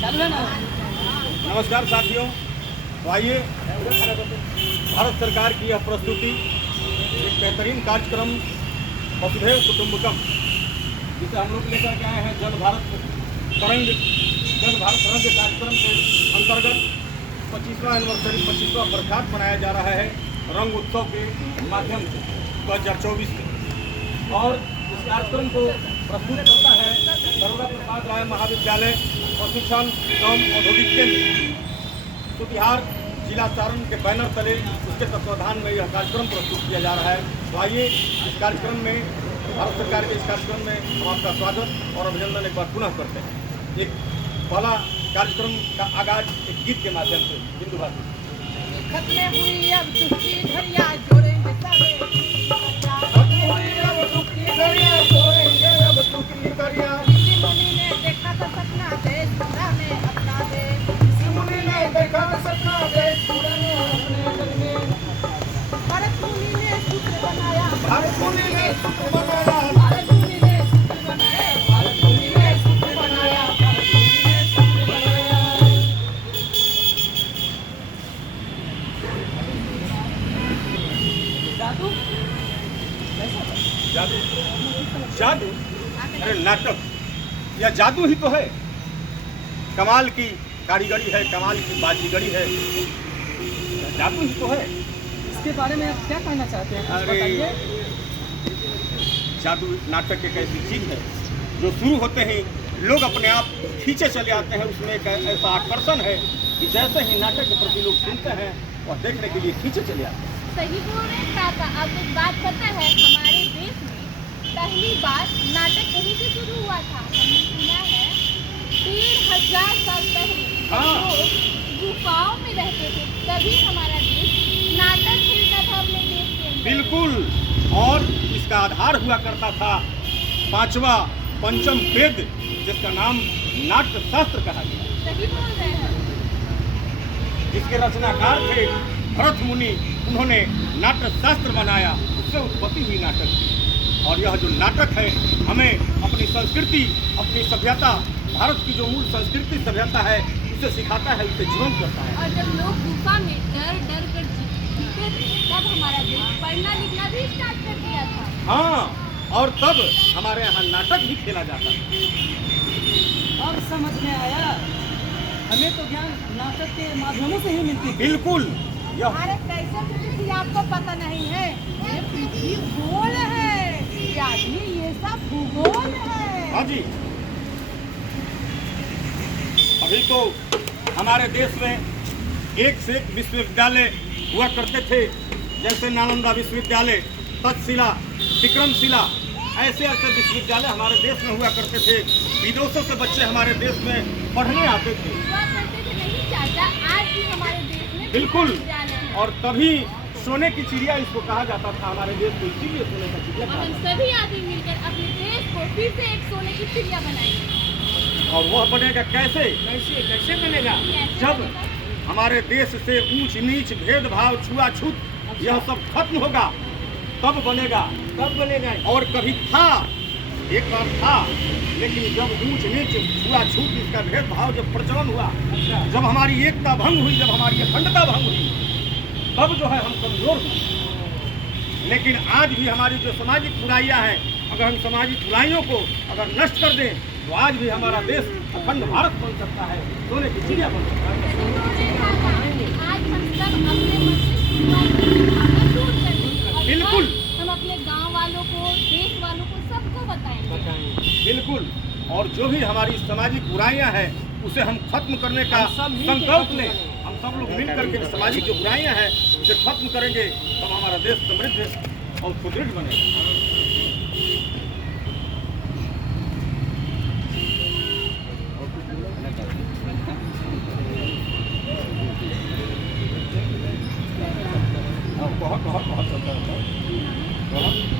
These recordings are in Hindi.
नमस्कार साथियों, तो आइए भारत सरकार की यह प्रस्तुति एक बेहतरीन कार्यक्रम वसुधैव कुटुंबकम, जिसे हम लोग लेकर के आए हैं जल भारत रंग कार्यक्रम के अंतर्गत 25वां एनिवर्सरी 25वां वर्षगांठ मनाया जा रहा है रंग उत्सव के माध्यम से 2024 में। और इस कार्यक्रम को प्रस्तुत करता है दरोगा प्रसाद राय महाविद्यालय प्रशिक्षण एवं औद्योगिक केंद्र सुतिहार जिला सारण के बैनर तले उसके तत्वाधान में यह कार्यक्रम प्रस्तुत किया जा रहा है। तो आइए इस कार्यक्रम में भारत सरकार के इस कार्यक्रम में हम आपका स्वागत और अभिनंदन एक बार पुनः करते हैं। एक पहला कार्यक्रम का आगाज एक गीत के माध्यम से हिंदू भाषा जादू जादू अरे नाटक या जादू ही तो है। कमाल की कारीगरी है, कमाल की बाजीगरी है, जादू ही तो है। इसके बारे में आप क्या कहना चाहते हैं? अरे जादू नाटक एक ऐसी चीज है जो शुरू होते ही लोग अपने आप खींचे चले आते हैं। उसमें एक ऐसा आकर्षण है कि जैसे ही नाटक के प्रति लोग सुनते हैं और देखने के लिए खींचे चले आते हैं। सही बोल रहे हैं काका। अब एक बात पता है, हमारे देश में पहली बार नाटक यहीं से शुरू हुआ था। हमने सुना है 1500 साल पहले लोग गुफाओं में रहते थे, तभी हमारा देश नाटक खेलता था अपने देश के अंदर। बिल्कुल। और इसका आधार हुआ करता था पांचवा पंचम वेद, जिसका नाम नाट्य शास्त्र कहा गया। सही बोल रहे हैं। जिसके रचनाकार थे भरत मुनि, उन्होंने नाट्य शास्त्र बनाया, उससे उत्पत्ति हुई नाटक की। और यह जो नाटक है हमें अपनी संस्कृति, अपनी सभ्यता, भारत की जो मूल संस्कृति सभ्यता है उसे सिखाता है, उसे जीवंत करता है। और जब लोग गुफा में डर डर कर जीते थे, तब हमारा देश पढ़ना लिखना भी स्टार्ट कर दिया था। हाँ, और तब हमारे यहाँ नाटक भी खेला जाता था। अब समझ में आया, हमें तो ज्ञान नाटक के माध्यमों से ही मिलती है। बिल्कुल। यह भारत कैसे पृथ्वी आपको पता नहीं है? ये पृथ्वी गोल है, ये सब भूगोल है। हाँ जी, अभी तो हमारे देश में एक से एक विश्वविद्यालय हुआ करते थे, जैसे नालंदा विश्वविद्यालय, तक्षशिला, विक्रमशिला, ऐसे ऐसे विश्वविद्यालय हमारे देश में हुआ करते थे। विदेशों से बच्चे हमारे देश में पढ़ने आते थे। हुआ करते थे नहीं चाचा, आज भी हमारे देश में बिल्कुल। विश्वविद्यालय है। और तभी सोने की चिड़िया इसको कहा जाता था, हमारे देश को इसीलिए सोने का चिड़िया और कहा हम जाता सभी आदमी मिलकर अपने देश को फिर से एक सोने की चिड़िया बनाएंगे। था। और वह बनेगा कैसे? कैसे बनेगा? जब हमारे देश से ऊंच नीच, भेदभाव, छुआछूत यह सब खत्म होगा, तब बनेगा। कब बनेगा? और कभी था, एक बार था, लेकिन जब ऊंच नीच, छुआछूत, इसका भेदभाव जब प्रचलन हुआ, जब हमारी एकता भंग हुई, जब हमारी अखंडता भंग हुई, तब जो है हम कमजोर हुए। लेकिन आज भी हमारी जो सामाजिक बुराइयां हैं, अगर हम सामाजिक बुराइयों को अगर नष्ट कर दें तो आज भी हमारा देश अखंड भारत बन सकता है, सोने की चिड़िया बन सकता है। आज हम सब अपने मन से शुरुआत करेंगे, दूर करेंगे। और बिल्कुल। हम अपने गांव वालों को, देश वालों को, सबको बताएंगे। बिल्कुल। और जो भी हमारी सामाजिक बुराइयां हैं उसे हम खत्म करने का संकल्प लें। हम सब लोग मिल करके सामाजिक जो बुराइयां हैं उसे खत्म करेंगे, तब हमारा देश समृद्ध और सुदृढ़ बनेगा।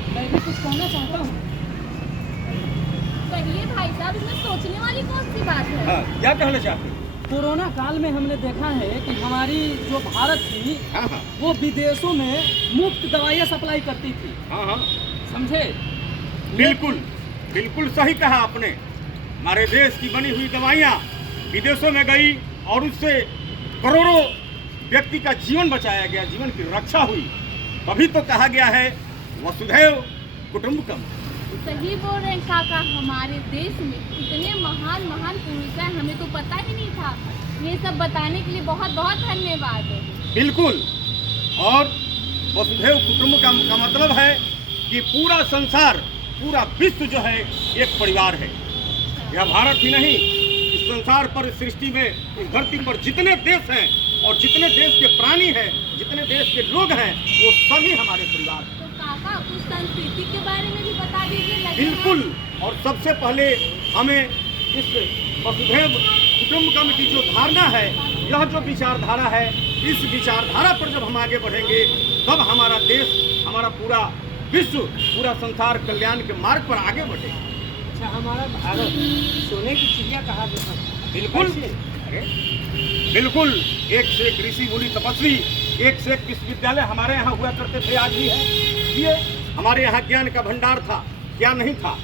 मैं भी कुछ कहना चाहता हूँ। कहिए भाई साहब, इसमें सोचने वाली कौन सी बात है? हाँ, क्या कहना चाहते हैं? कोरोना काल में हमने देखा है कि हमारी जो भारत थी हाँ हाँ वो विदेशों में मुफ्त दवाइयाँ सप्लाई करती थी, हाँ हाँ, समझे? बिल्कुल बिल्कुल सही कहा आपने। हमारे देश की बनी हुई दवाइयाँ विदेशों में गई और उससे करोड़ों व्यक्ति का जीवन बचाया गया, जीवन की रक्षा हुई। तभी तो कहा गया है वसुधैव कुटुंबकम। सही बोल रहे हैं काका, हमारे देश में इतने महान महान पुरुष हैं, हमें तो पता ही नहीं था। ये सब बताने के लिए बहुत बहुत धन्यवाद। बिल्कुल। और वसुधैव कुटुंबकम का मतलब है कि पूरा संसार, पूरा विश्व जो है एक परिवार है। यह भारत ही नहीं, इस संसार पर, इस सृष्टि में, इस धरती पर जितने देश हैं और जितने देश के प्राणी हैं, जितने देश के लोग हैं, वो सभी हमारे परिवार हैं। तो काका कुछ संस्कृति के बारे में भी बता दीजिए। बिल्कुल। और सबसे पहले हमें इस वसुधैव कुटुंबकम की जो धारणा है, यह जो विचारधारा है, इस विचारधारा पर जब हम आगे बढ़ेंगे तब हमारा देश, हमारा पूरा विश्व, पूरा संसार कल्याण के मार्ग पर आगे बढ़ेगा। अच्छा, हमारा भारत सोने की चिड़िया कहा जाता है। बिल्कुल। अरे बिल्कुल, एक से एक ऋषि मुनि तपस्वी, एक से एक विश्वविद्यालय हमारे यहाँ हुआ करते थे, आज भी है। ये हमारे यहाँ ज्ञान का भंडार था, क्या नहीं था?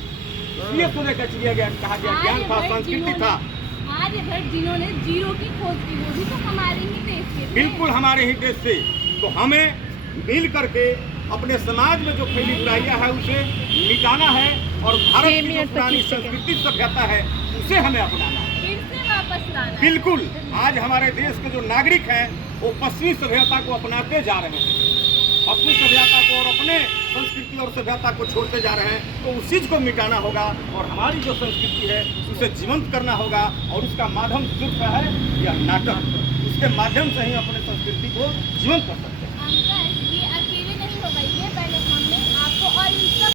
ये सोने का चिड़िया ज्ञान कहा गया, ज्ञान था, संस्कृति था। आर्यभट्ट जिन्होंने जीरो की खोज की, वो भी तो हमारे ही देश के थे। बिल्कुल हमारे ही देश से। तो हमें मिल करके अपने समाज में जो फैली बुराइयां है उसे मिटाना है, और भारत की जो पुरानी संस्कृति सभ्यता है उसे हमें अपनाना है, फिर से वापस लाना है। बिल्कुल। आज हमारे देश के जो नागरिक हैं वो पश्चिमी सभ्यता को अपनाते जा रहे हैं, पश्चिमी सभ्यता को और अपने संस्कृति और सभ्यता को छोड़ते जा रहे हैं। तो उस चीज़ को मिटाना होगा और हमारी जो संस्कृति है उसे जीवंत करना होगा, और उसका माध्यम सिर्फ है यह नाटक। उसके माध्यम से ही अपने संस्कृति को जीवंत कर सकते हैं।